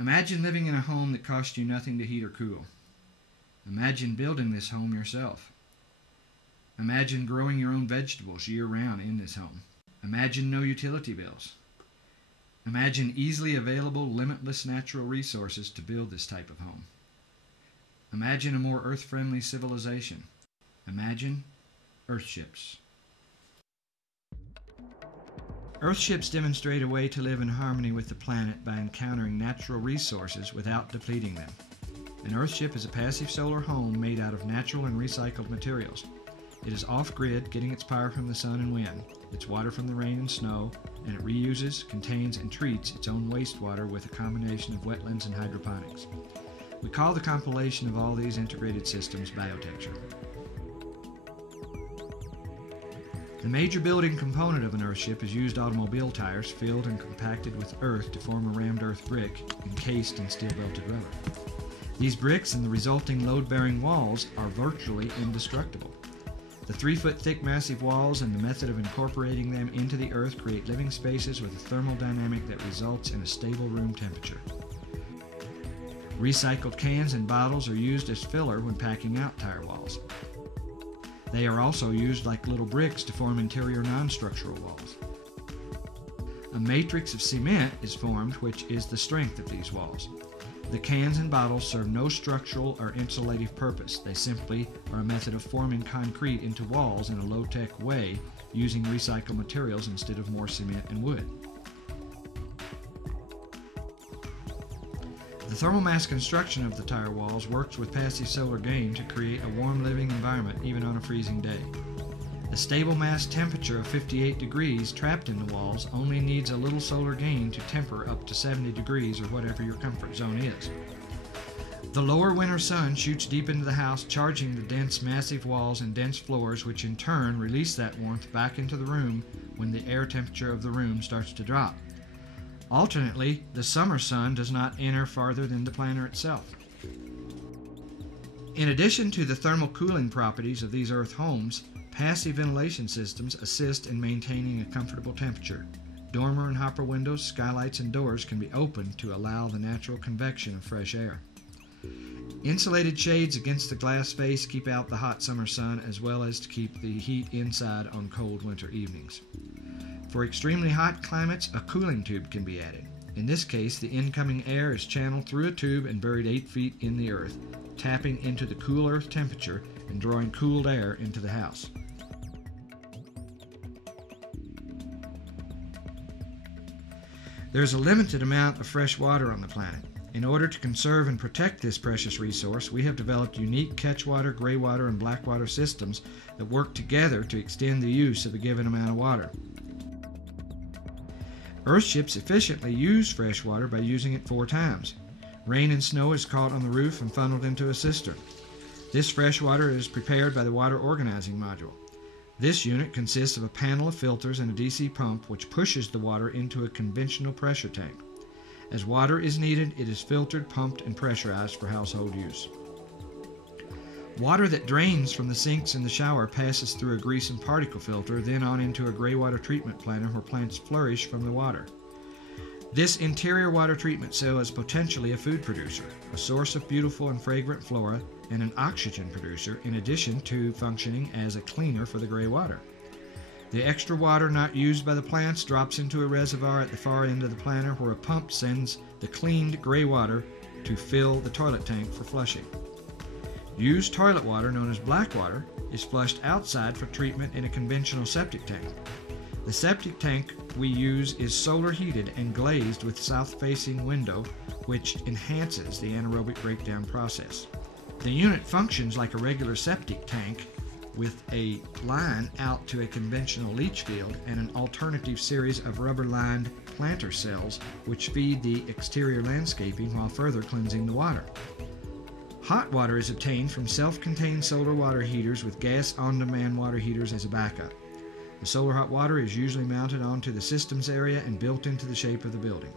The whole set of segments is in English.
Imagine living in a home that costs you nothing to heat or cool. Imagine building this home yourself. Imagine growing your own vegetables year-round in this home. Imagine no utility bills. Imagine easily available, limitless natural resources to build this type of home. Imagine a more earth-friendly civilization. Imagine Earthships. Earthships demonstrate a way to live in harmony with the planet by encountering natural resources without depleting them. An Earthship is a passive solar home made out of natural and recycled materials. It is off-grid, getting its power from the sun and wind, its water from the rain and snow, and it reuses, contains, and treats its own wastewater with a combination of wetlands and hydroponics. We call the compilation of all these integrated systems biotecture. The major building component of an Earthship is used automobile tires filled and compacted with earth to form a rammed earth brick encased in steel-belted rubber. These bricks and the resulting load-bearing walls are virtually indestructible. The 3-foot-thick massive walls and the method of incorporating them into the earth create living spaces with a thermal dynamic that results in a stable room temperature. Recycled cans and bottles are used as filler when packing out tire walls. They are also used like little bricks to form interior non-structural walls. A matrix of cement is formed, which is the strength of these walls. The cans and bottles serve no structural or insulative purpose. They simply are a method of forming concrete into walls in a low-tech way using recycled materials instead of more cement and wood. The thermal mass construction of the tire walls works with passive solar gain to create a warm living environment even on a freezing day. A stable mass temperature of 58 degrees trapped in the walls only needs a little solar gain to temper up to 70 degrees or whatever your comfort zone is. The lower winter sun shoots deep into the house, charging the dense massive walls and dense floors, which in turn release that warmth back into the room when the air temperature of the room starts to drop. Alternately, the summer sun does not enter farther than the planter itself. In addition to the thermal cooling properties of these earth homes, passive ventilation systems assist in maintaining a comfortable temperature. Dormer and hopper windows, skylights, and doors can be opened to allow the natural convection of fresh air. Insulated shades against the glass face keep out the hot summer sun as well as to keep the heat inside on cold winter evenings. For extremely hot climates, a cooling tube can be added. In this case, the incoming air is channeled through a tube and buried 8 feet in the earth, tapping into the cool earth temperature and drawing cooled air into the house. There is a limited amount of fresh water on the planet. In order to conserve and protect this precious resource, we have developed unique catchwater, gray water, and black water systems that work together to extend the use of a given amount of water. Earthships efficiently use fresh water by using it 4 times. Rain and snow is caught on the roof and funneled into a cistern. This fresh water is prepared by the water organizing module. This unit consists of a panel of filters and a DC pump which pushes the water into a conventional pressure tank. As water is needed, it is filtered, pumped, and pressurized for household use. Water that drains from the sinks in the shower passes through a grease and particle filter, then on into a gray water treatment planter where plants flourish from the water. This interior water treatment cell is potentially a food producer, a source of beautiful and fragrant flora, and an oxygen producer, in addition to functioning as a cleaner for the gray water. The extra water not used by the plants drops into a reservoir at the far end of the planter where a pump sends the cleaned gray water to fill the toilet tank for flushing. Used toilet water, known as black water, is flushed outside for treatment in a conventional septic tank. The septic tank we use is solar heated and glazed with south-facing window, which enhances the anaerobic breakdown process. The unit functions like a regular septic tank with a line out to a conventional leach field and an alternative series of rubber-lined planter cells which feed the exterior landscaping while further cleansing the water. Hot water is obtained from self-contained solar water heaters with gas on-demand water heaters as a backup. The solar hot water is usually mounted onto the systems area and built into the shape of the building.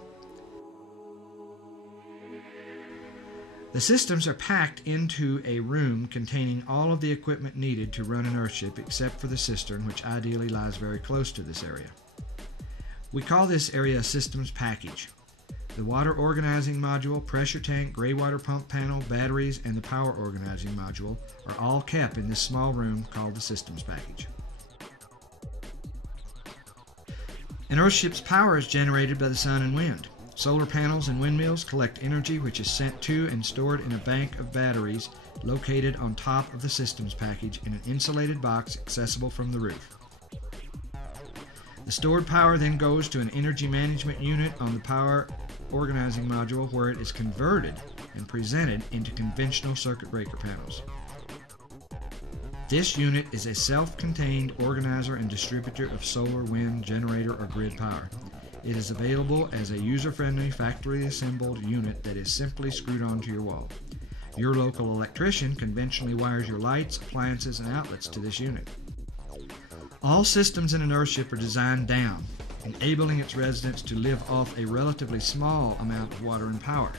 The systems are packed into a room containing all of the equipment needed to run an Earthship except for the cistern, which ideally lies very close to this area. We call this area a systems package. The water organizing module, pressure tank, gray water pump panel, batteries, and the power organizing module are all kept in this small room called the systems package. An Earthship's power is generated by the sun and wind. Solar panels and windmills collect energy which is sent to and stored in a bank of batteries located on top of the systems package in an insulated box accessible from the roof. The stored power then goes to an energy management unit on the power organizing module where it is converted and presented into conventional circuit breaker panels. This unit is a self-contained organizer and distributor of solar, wind, generator, or grid power. It is available as a user-friendly, factory-assembled unit that is simply screwed onto your wall. Your local electrician conventionally wires your lights, appliances, and outlets to this unit. All systems in an Earthship are designed down, enabling its residents to live off a relatively small amount of water and power.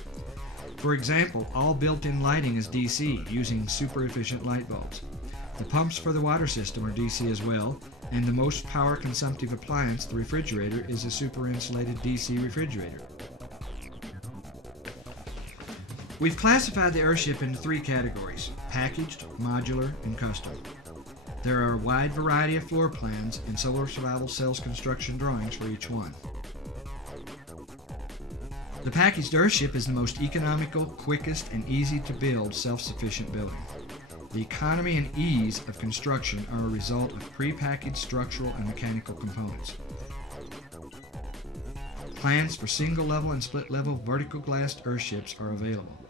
For example, all built-in lighting is DC, using super-efficient light bulbs. The pumps for the water system are DC as well, and the most power-consumptive appliance, the refrigerator, is a super-insulated DC refrigerator. We've classified the Earthship into three categories: packaged, modular, and custom. There are a wide variety of floor plans and Solar Survival Cells construction drawings for each one. The packaged Earthship is the most economical, quickest, and easy to build self-sufficient building. The economy and ease of construction are a result of pre-packaged structural and mechanical components. Plans for single-level and split-level vertical glassed Earthships are available.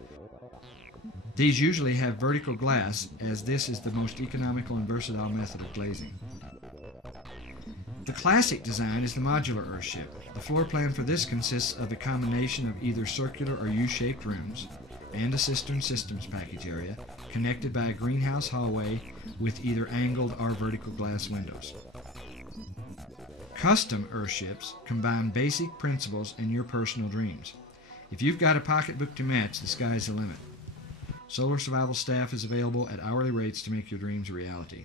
These usually have vertical glass, as this is the most economical and versatile method of glazing. The classic design is the modular Earthship. The floor plan for this consists of a combination of either circular or U-shaped rooms and a cistern systems package area connected by a greenhouse hallway with either angled or vertical glass windows. Custom Earthships combine basic principles and your personal dreams. If you've got a pocketbook to match, the sky's the limit. Solar Survival staff is available at hourly rates to make your dreams a reality.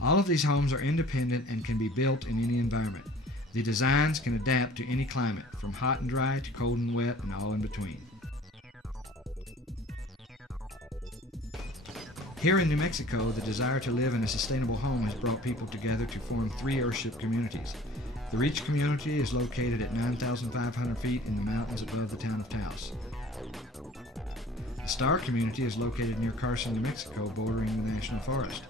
All of these homes are independent and can be built in any environment. The designs can adapt to any climate, from hot and dry to cold and wet and all in between. Here in New Mexico, the desire to live in a sustainable home has brought people together to form three Earthship communities. The Reach community is located at 9,500 feet in the mountains above the town of Taos. The Star community is located near Carson, New Mexico, bordering the National Forest.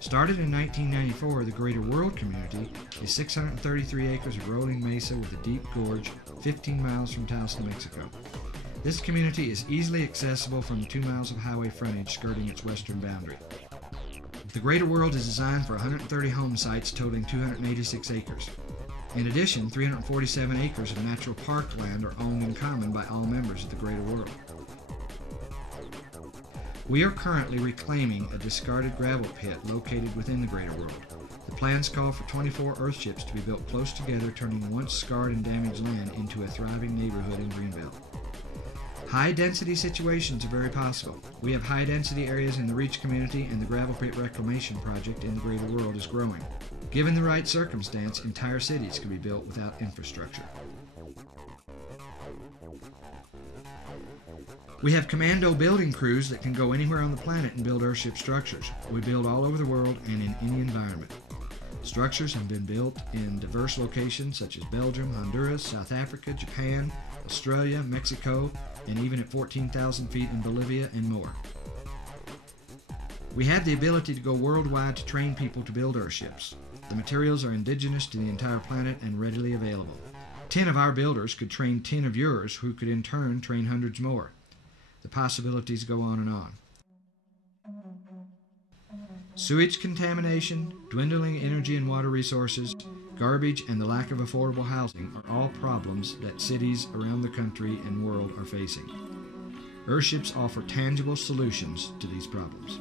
Started in 1994, the Greater World community is 633 acres of rolling mesa with a deep gorge 15 miles from Taos, New Mexico. This community is easily accessible from the 2 miles of highway frontage skirting its western boundary. The Greater World is designed for 130 home sites totaling 286 acres. In addition, 347 acres of natural park land are owned in common by all members of the Greater World. We are currently reclaiming a discarded gravel pit located within the Greater World. The plans call for 24 Earthships to be built close together, turning once scarred and damaged land into a thriving neighborhood in Greenbelt. High-density situations are very possible. We have high-density areas in the Reach community, and the gravel pit reclamation project in the Greater World is growing. Given the right circumstance, entire cities can be built without infrastructure. We have commando building crews that can go anywhere on the planet and build Earthship structures. We build all over the world and in any environment. Structures have been built in diverse locations such as Belgium, Honduras, South Africa, Japan, Australia, Mexico, and even at 14,000 feet in Bolivia and more. We have the ability to go worldwide to train people to build Earthships. The materials are indigenous to the entire planet and readily available. 10 of our builders could train 10 of yours, who could in turn train hundreds more. The possibilities go on and on. Sewage contamination, dwindling energy and water resources, garbage, and the lack of affordable housing are all problems that cities around the country and world are facing. Earthships offer tangible solutions to these problems.